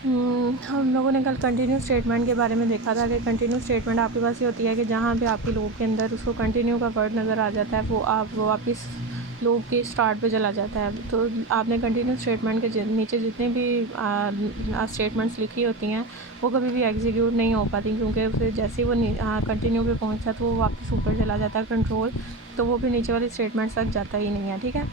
हम लोगों ने कल कंटिन्यू स्टेटमेंट के बारे में देखा था कि कंटिन्यू स्टेटमेंट आपके पास ये होती है कि जहाँ पे आपके लूप के अंदर उसको कंटिन्यू का वर्ड नज़र आ जाता है वो वापस लूप के स्टार्ट पे चला जाता है। तो आपने कंटिन्यू स्टेटमेंट के नीचे जितनी भी स्टेटमेंट्स लिखी होती हैं वो कभी भी एग्जीक्यूट नहीं हो पाती, क्योंकि फिर जैसे ही वो कंटिन्यू पे पहुँचता तो वो वापस ऊपर चला जाता है कंट्रोल, तो वो भी नीचे वाली स्टेटमेंट तक जाता ही नहीं है। ठीक है,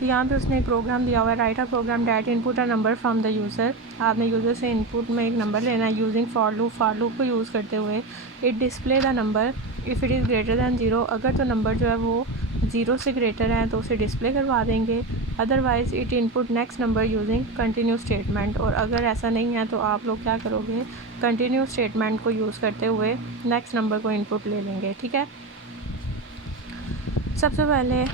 तो यहाँ पे उसने एक प्रोग्राम दिया हुआ है, write a program that input a number from the user. आपने यूज़र से इनपुट में एक नंबर लेना है यूजिंग फॉर लूप को यूज़ करते हुए। It display the number if it is greater than zero. अगर तो नंबर जो है वो ज़ीरो से ग्रेटर है तो उसे डिस्प्ले करवा देंगे, otherwise it input next number using continue statement. और अगर ऐसा नहीं है तो आप लोग क्या करोगे, कंटिन्यू स्टेटमेंट को यूज़ करते हुए नेक्स्ट नंबर को इनपुट ले लेंगे। ठीक है, सबसे पहले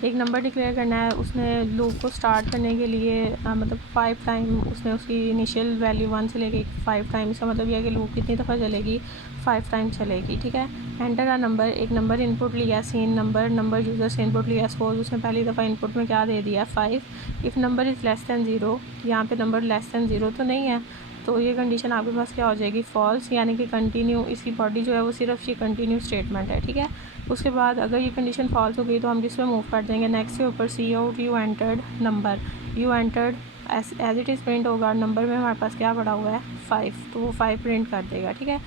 एक नंबर डिक्लेयर करना है। उसने लूप को स्टार्ट करने के लिए मतलब 5 टाइम उसने उसकी इनिशियल वैल्यू 1 से लेके 5 टाइम, इसका मतलब यह है कि लूप कितनी दफ़ा चलेगी, 5 टाइम चलेगी। ठीक है, एंटर अ नंबर, एक नंबर इनपुट लिया, सीन नंबर यूज़र से इनपुट लिया। सपोज उसने पहली दफ़ा इनपुट में क्या दे दिया, 5। इफ़ number is less than zero, यहाँ पे नंबर लेस दैन ज़ीरो तो नहीं है, तो ये कंडीशन आपके पास क्या हो जाएगी, फॉल्स, यानी कि कंटिन्यू, इसकी बॉडी जो है वो सिर्फ ये कंटिन्यू स्टेटमेंट है। ठीक है, उसके बाद अगर ये कंडीशन फॉल्स हो गई तो हम किस पे मूव कर देंगे, नेक्स्ट के ऊपर cout you entered number, you entered as it is print होगा, नंबर में हमारे पास क्या पड़ा हुआ है 5, तो वो 5 प्रिंट कर देगा। ठीक है,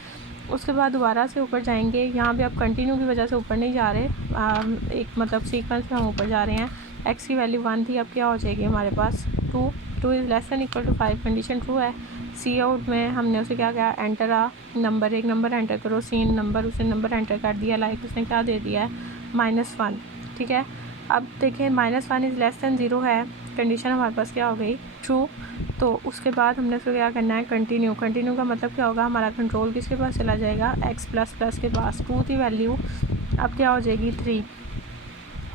उसके बाद दोबारा से ऊपर जाएंगे, यहाँ पे आप कंटिन्यू की वजह से ऊपर नहीं जा रहे, एक मतलब सीक्वेंस में हम ऊपर जा रहे हैं। एक्स की वैल्यू 1 थी, अब क्या हो जाएगी हमारे पास 2 is less than equal to 5, condition true है। सी आउट में हमने उसे क्या कहा, एंटर आ नंबर, एक नंबर एंटर करो, सीन नंबर, उसने नंबर एंटर कर दिया, लाइक उसने क्या दे दिया है -1। ठीक है, अब देखें -1 इज़ लेस दैन ज़ीरो है, कंडीशन हमारे पास क्या हो गई, ट्रू। तो उसके बाद हमने उसको क्या करना है, कंटिन्यू का मतलब क्या होगा, हमारा कंट्रोल किसके पास चला जाएगा, x ++ के पास। 2 थी वैल्यू, अब क्या हो जाएगी 3।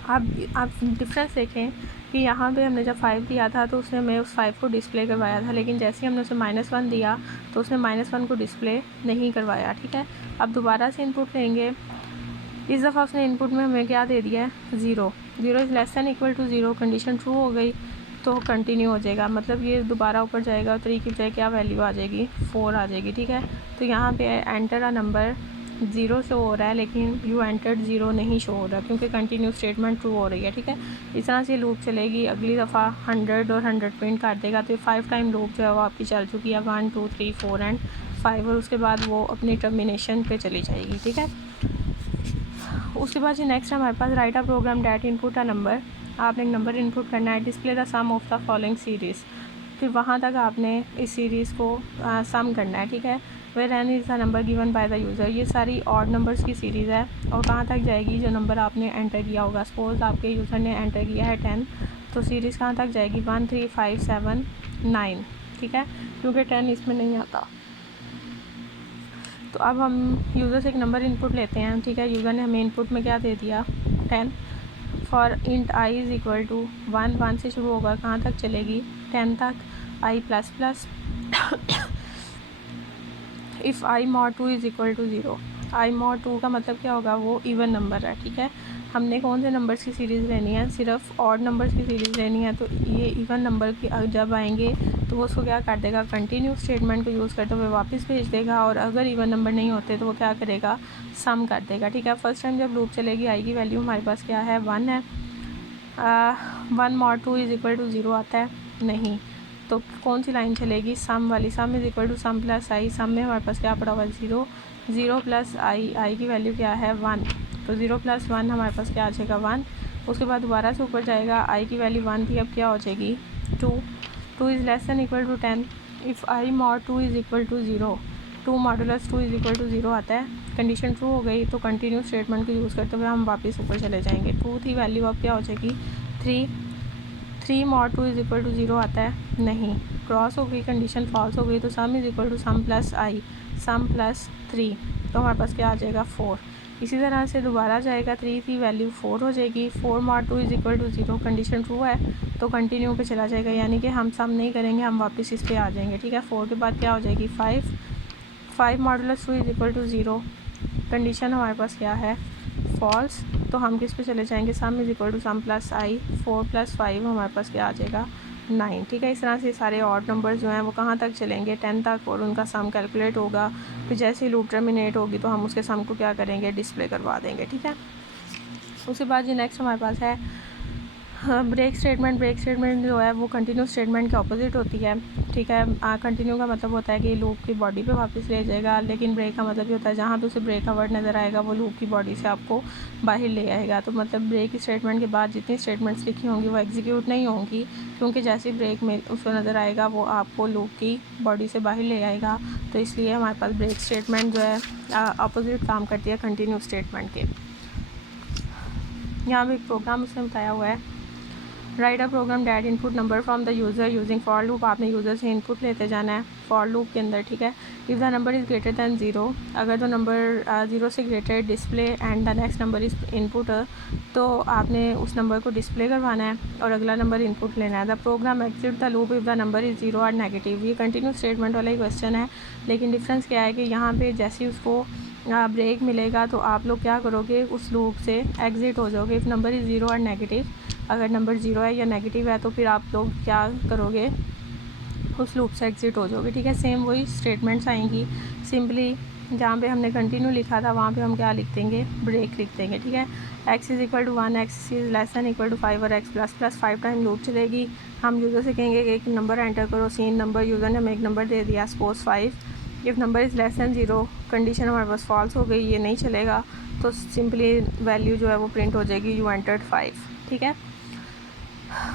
अब आप डिफरेंस देखें कि यहाँ पे हमने जब 5 दिया था तो उसने हमें उस 5 को डिस्प्ले करवाया था, लेकिन जैसे ही हमने उसे -1 दिया तो उसने -1 को डिस्प्ले नहीं करवाया। ठीक है, अब दोबारा से इनपुट लेंगे, इस दफ़ा उसने इनपुट में हमें क्या दे दिया है, 0 is less than equal to 0, condition true हो गई तो कंटिन्यू हो जाएगा, मतलब ये दोबारा ऊपर जाएगा, 3 की बजाय क्या वैल्यू आ जाएगी, 4 आ जाएगी। ठीक है, तो यहाँ पे एंटर अ नंबर 0 शो हो रहा है, लेकिन यू एंटर्ड 0 नहीं शो हो रहा, क्योंकि कंटिन्यू स्टेटमेंट ट्रू हो रही है। ठीक है, इस तरह से लूप चलेगी, अगली दफ़ा 100 और 100 प्रिंट कर देगा, तो 5 टाइम लूप जो है वो आपकी चल चुकी है, 1 2 3 4 एंड 5, और उसके बाद वो अपनी टर्मिनेशन पे चली जाएगी। ठीक है, उसके बाद जो नेक्स्ट हमारे पास, write a program that input a number, आपने एक नंबर इनपुट करना है, display the sum of the following series, फिर वहाँ तक आपने इस सीरीज़ को सम करना है। ठीक है, where N is the number given by the user, ये सारी ऑड नंबर्स की सीरीज़ है, और कहाँ तक जाएगी, जो नंबर आपने एंटर किया होगा। सपोज आपके यूज़र ने एंटर किया है 10, तो सीरीज़ कहाँ तक जाएगी, 1 3 5 7 9। ठीक है, क्योंकि 10 इसमें नहीं आता। तो अब हम यूज़र से एक नंबर इनपुट लेते हैं। ठीक है, यूज़र ने हमें इनपुट में क्या दे दिया, 10। For int I is equal to 1 से शुरू होगा, कहाँ तक चलेगी, 10 तक, I plus plus. If I mod 2 is equal to 0, I mod 2 का मतलब क्या होगा, वो इवन नंबर है। ठीक है, हमने कौन से नंबर्स की सीरीज़ लेनी है, सिर्फ ऑड नंबर्स की सीरीज़ लेनी है, तो ये इवन नंबर की जब आएंगे तो वो उसको क्या कर देगा, कंटिन्यू स्टेटमेंट को यूज़ करते हुए वापस भेज देगा, और अगर इवन नंबर नहीं होते तो वो क्या करेगा, सम कर देगा। ठीक है, फर्स्ट टाइम जब लूप चलेगी, आई की वैल्यू हमारे पास क्या है, 1 है, 1 मॉड 2 इज़ इक्वल टू 0 आता है नहीं, तो कौन सी लाइन चलेगी, सम वाली, sum is equal to sum plus I, sum में हमारे पास क्या पड़ा हुआ है, 0, 0 प्लस आई, आई की वैल्यू क्या है 1, तो 0 + 1 हमारे पास क्या आ जाएगा 1। उसके बाद दोबारा से ऊपर जाएगा, आई की वैल्यू 1 थी, अब क्या हो जाएगी 2 is less than equal to 10। If I mod 2 is equal to 0, 2 modulus 2 is equal to 0 आता है, कंडीशन ट्रू हो गई, तो कंटिन्यू स्टेटमेंट को यूज़ करते हुए हम वापस ऊपर चले जाएंगे। 2 थी वैल्यू, अब क्या हो जाएगी 3 मॉड 2 इज़ इक्वल टू 0 आता है नहीं, क्रॉस हो गई, कंडीशन फॉल्स हो गई, तो sum is equal to sum plus I, sum plus 3, तो हमारे पास क्या आ जाएगा 4। इसी तरह से दोबारा जाएगा, 3 की वैल्यू 4 हो जाएगी, 4 mod 2 is equal to 0, condition true है तो कंटिन्यू पे चला जाएगा, यानी कि हम सम नहीं करेंगे, हम वापस इस पर आ जाएंगे। ठीक है, 4 के बाद क्या हो जाएगी 5 modulus 2 is equal to 0, condition हमारे पास क्या है फॉल्स, तो हम किस पे चले जाएंगे, sum is equal to sum plus I, 4 + 5 हमारे पास क्या आ जाएगा 9, ठीक है। इस तरह से सारे ऑड नंबर्स जो हैं वो कहाँ तक चलेंगे, 10 तक, और उनका सम कैलकुलेट होगा। फिर जैसे ही लूप टर्मिनेट होगी तो हम उसके सम को क्या करेंगे, डिस्प्ले करवा देंगे, ठीक है। उसके बाद जो नेक्स्ट हमारे पास है ब्रेक स्टेटमेंट। ब्रेक स्टेटमेंट जो है वो कंटिन्यू स्टेटमेंट के ऑपोजिट होती है, ठीक है। कंटिन्यू का मतलब होता है कि लूप की बॉडी पे वापस ले जाएगा, लेकिन ब्रेक का मतलब ये होता है जहाँ पे उसे ब्रेक का वर्ड नज़र आएगा वो लूप की बॉडी से आपको बाहर ले आएगा। तो मतलब ब्रेक स्टेटमेंट के बाद जितनी स्टेटमेंट्स लिखी होंगी वो एग्जीक्यूट नहीं होंगी, क्योंकि जैसे ब्रेक में उसको नज़र आएगा वो आपको लूप की बॉडी से बाहर ले आएगा। तो इसलिए हमारे पास ब्रेक स्टेटमेंट जो है अपोजिट काम करती है कंटिन्यू स्टेटमेंट के। यहाँ पे एक प्रोग्राम उसने बताया हुआ है, write a program that input number from the user using for loop. आपने यूज़र से इनपुट लेते जाना है फॉर लूप के अंदर, ठीक है। If the number is greater than 0, अगर तो नंबर 0 से greater display and the next number is input, तो आपने उस नंबर को डिस्प्ले करवाना है और अगला नंबर इनपुट लेना है। The program exit the loop if the number is 0 और नेगेटिव। ये कंटिन्यू स्टेटमेंट वाला ही क्वेश्चन है, लेकिन डिफरेंस क्या है कि यहाँ पे जैसे ही उसको ब्रेक मिलेगा तो आप लोग क्या करोगे, उस लूप से एग्ज़िट हो जाओगे। इफ़ नंबर इज़ 0 और नेगेटिव, अगर नंबर 0 है या नेगेटिव है तो फिर आप लोग क्या करोगे, उस लूप से एग्ज़िट हो जाओगे, ठीक है। सेम वही स्टेटमेंट्स आएंगी, सिंपली जहाँ पे हमने कंटिन्यू लिखा था वहाँ पे हम क्या लिख देंगे, ब्रेक लिख देंगे, ठीक है। x is equal to 1, x is less than equal to 5 और x plus plus 5 time loop चलेगी। हम यूज़र से कहेंगे कि एक नंबर एंटर करो, सीन नंबर, यूज़र ने हमें एक नंबर दे दिया सपोज 5। इफ़ number is less than 0, condition हमारे पास फॉल्स हो गई, ये नहीं चलेगा, तो सिंपली वैल्यू जो है वो प्रिंट हो जाएगी यू एंटर्ड 5, ठीक है।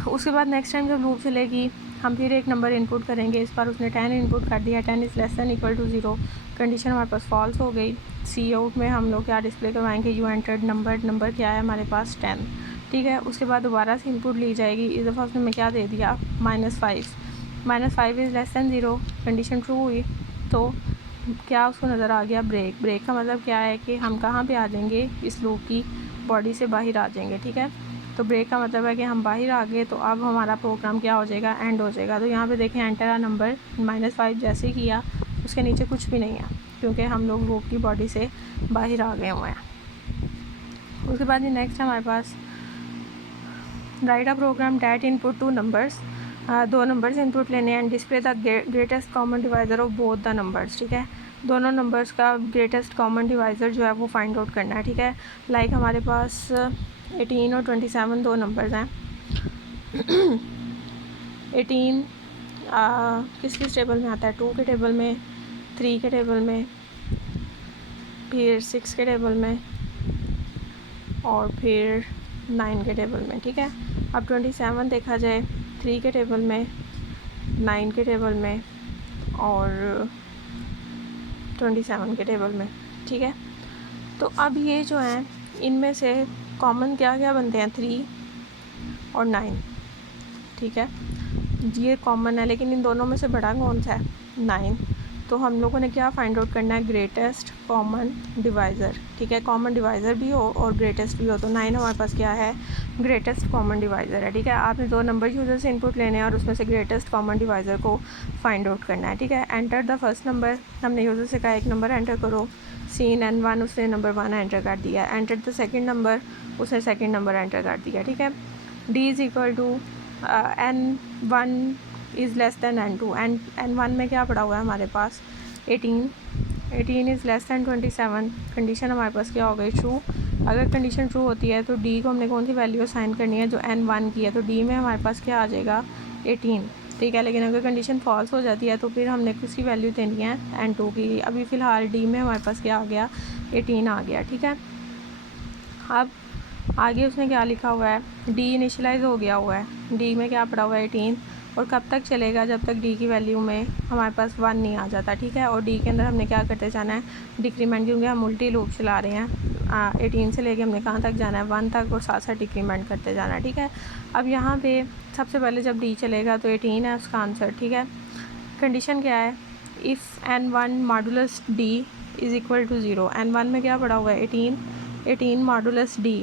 उसके बाद नेक्स्ट टाइम जब लूप चलेगी हम फिर एक नंबर इनपुट करेंगे, इस बार उसने 10 इनपुट कर दिया, 10 is less than equal to 0, condition हमारे पास फॉल्स हो गई। सी आउट में हम लोग क्या डिस्प्ले करवाएंगे, यू एंटर्ड नंबर, नंबर क्या है हमारे पास 10, ठीक है। उसके बाद दोबारा से इनपुट ली जाएगी, इस दफ़ा उसने हमें क्या दे दिया, -5, -5 is less than 0, condition true हुई तो क्या उसको नज़र आ गया, ब्रेक। ब्रेक का मतलब क्या है कि हम कहाँ पे आ जाएंगे, इस लूप की बॉडी से बाहर आ जाएंगे, ठीक है। तो ब्रेक का मतलब है कि हम बाहर आ गए, तो अब हमारा प्रोग्राम क्या हो जाएगा, एंड हो जाएगा। तो यहाँ पे देखें एंटर आ नंबर, -5 जैसे ही किया उसके नीचे कुछ भी नहीं है, क्योंकि हम लोग लूप की बॉडी से बाहर आ गए हुए हैं। उसके बाद ये नेक्स्ट हमारे पास write a program that input 2 numbers, 2 numbers input लेने and display the greatest common divisor of both the numbers, ठीक है। दोनों नंबर्स का ग्रेटेस्ट कॉमन डिवाइज़र जो है वो फाइंड आउट करना है, ठीक है। लाइक हमारे पास 18 और 27 दो नंबर्स हैं। 18 किस किस टेबल में आता है, 2 के टेबल में, 3 के टेबल में, फिर 6 के टेबल में और फिर 9 के टेबल में, ठीक है। अब 27 देखा जाए 3 के टेबल में, 9 के टेबल में और 27 के टेबल में, ठीक है। तो अब ये जो हैं इनमें से कॉमन क्या क्या बनते हैं, 3 और 9, ठीक है। ये कॉमन है, लेकिन इन दोनों में से बड़ा कौन सा है, 9। तो हम लोगों ने क्या फाइंड आउट करना है, ग्रेटेस्ट कॉमन डिवाइज़र, ठीक है। कॉमन डिवाइज़र भी हो और ग्रेटेस्ट भी हो, तो 9 हमारे पास क्या है, ग्रेटेस्ट कॉमन डिवाइज़र है, ठीक है। आपने 2 नंबर यूज़र से इनपुट लेने हैं और उसमें से ग्रेटेस्ट कॉमन डिवाइज़र को फाइंड आउट करना है, ठीक है। एंटर द फर्स्ट नंबर, हमने यूज़र से कहा एक नंबर एंटर करो, सीन N1, उसने नंबर 1 एंटर कर दिया। एंटर द सेकेंड नंबर, उसने सेकेंड नंबर एंटर कर दिया, ठीक है। D is equal to N1 is less than N2, and N1 में क्या पड़ा हुआ है हमारे पास, 18, 18 इज़ लेस दैन 27, कंडीशन हमारे पास क्या हो गई, ट्रू। अगर कंडीशन ट्रू होती है तो D को हमने कौन सी वैल्यू असाइन करनी है, जो N1 की है, तो D में हमारे पास क्या आ जाएगा, 18, ठीक है। लेकिन अगर कंडीशन फॉल्स हो जाती है तो फिर हमने किसकी वैल्यू देनी है, N2 की। अभी फ़िलहाल D में हमारे पास क्या आ गया, 18 आ गया, ठीक है। अब आगे उसने क्या लिखा हुआ है, D इनिशियलाइज़ हो गया हुआ है, D में क्या पड़ा हुआ है, 18, और कब तक चलेगा, जब तक D की वैल्यू में हमारे पास 1 नहीं आ जाता, ठीक है। और D के अंदर हमने क्या करते जाना है, डिक्रीमेंट, क्योंकि हम मल्टी लूप चला रहे हैं। 18 से लेके हमने कहाँ तक जाना है, 1 तक, और साथ साथ डिक्रीमेंट करते जाना है, ठीक है। अब यहाँ पे सबसे पहले जब D चलेगा तो 18 है उसका आंसर, ठीक है। कंडीशन क्या है, if N1 modulus D is equal to 0, N1 में क्या पड़ा हुआ है, 18, 18 मॉडुलस D,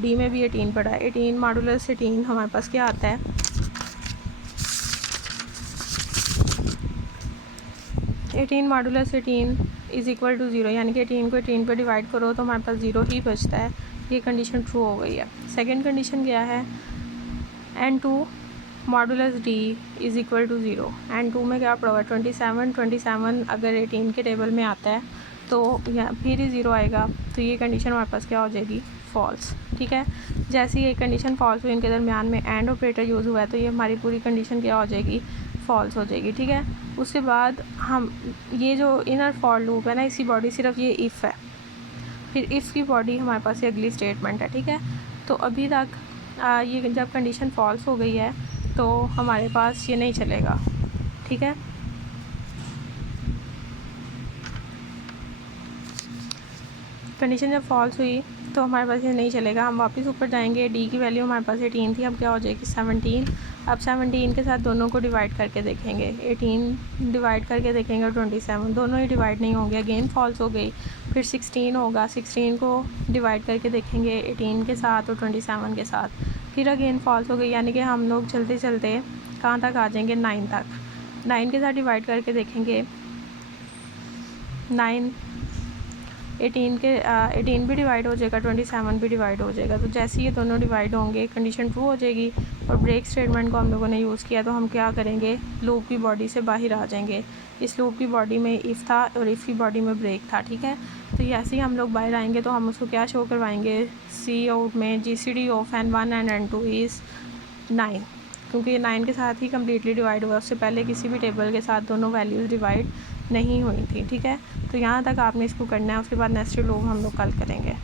D में भी 18 पड़ा है, 18 मॉडुलस 18 हमारे पास क्या आता है, 18 मॉडुलस 18 इज़ इक्वल टू 0, यानी कि 18 को 18 पर डिवाइड करो तो हमारे पास 0 ही बचता है। ये कंडीशन ट्रू हो गई है। सेकंड कंडीशन क्या है, N2 modulus D is equal to 0 and 2 में क्या पड़ा हुआ है 27 अगर 18 के टेबल में आता है तो यहाँ फिर ही 0 आएगा, तो ये कंडीशन हमारे पास क्या हो जाएगी, फॉल्स। ठीक है, जैसे ही ये कंडीशन फॉल्स हुई, इनके दरमियान में एंड ऑपरेटर यूज़ हुआ है, तो ये हमारी पूरी कंडीशन क्या हो जाएगी, फॉल्स हो जाएगी। ठीक है, उसके बाद हम ये जो इनर फॉर लूप है ना, इसकी बॉडी सिर्फ ये इफ़ है, फिर इफ़ की बॉडी हमारे पास ये अगली स्टेटमेंट है। ठीक है, तो अभी तक ये जब कंडीशन फॉल्स हो गई है तो हमारे पास ये नहीं चलेगा। ठीक है, कंडीशन जब फॉल्स हुई तो हमारे पास ये नहीं चलेगा। हम वापस ऊपर जाएंगे, डी की वैल्यू हमारे पास 18 थी, अब क्या हो जाएगी 17। अब 17 के साथ दोनों को डिवाइड करके देखेंगे, 18 डिवाइड करके देखेंगे और 27, दोनों ही डिवाइड नहीं होंगे, अगेन फॉल्स हो गई। फिर 16 होगा, 16 को डिवाइड करके देखेंगे 18 के साथ और 27 के साथ, फिर अगेन फॉल्स हो गई, यानी कि हम लोग चलते चलते कहाँ तक आ जाएंगे, 9 तक। 9 के साथ डिवाइड करके देखेंगे, 9 18 भी डिवाइड हो जाएगा, 27 भी डिवाइड हो जाएगा। तो जैसे ये दोनों डिवाइड होंगे कंडीशन ट्रू हो जाएगी, और ब्रेक स्टेटमेंट को हम लोगों ने यूज़ किया, तो हम क्या करेंगे, लूप की बॉडी से बाहर आ जाएंगे। इस लूप की बॉडी में इफ़ था और इफ़ की बॉडी में ब्रेक था। ठीक है, तो जैसे ही हम लोग बाहर आएंगे तो हम उसको क्या शो करवाएंगे, सी आउट में GCD of N1 and N2 is 9, क्योंकि ये 9 के साथ ही कम्प्लीटली डिवाइड हुआ, उससे पहले किसी भी टेबल के साथ दोनों वैल्यूज़ डिवाइड नहीं हुई थी। ठीक है, तो यहाँ तक आपने इसको करना है, उसके बाद नेक्स्ट लूप हम लोग कल करेंगे।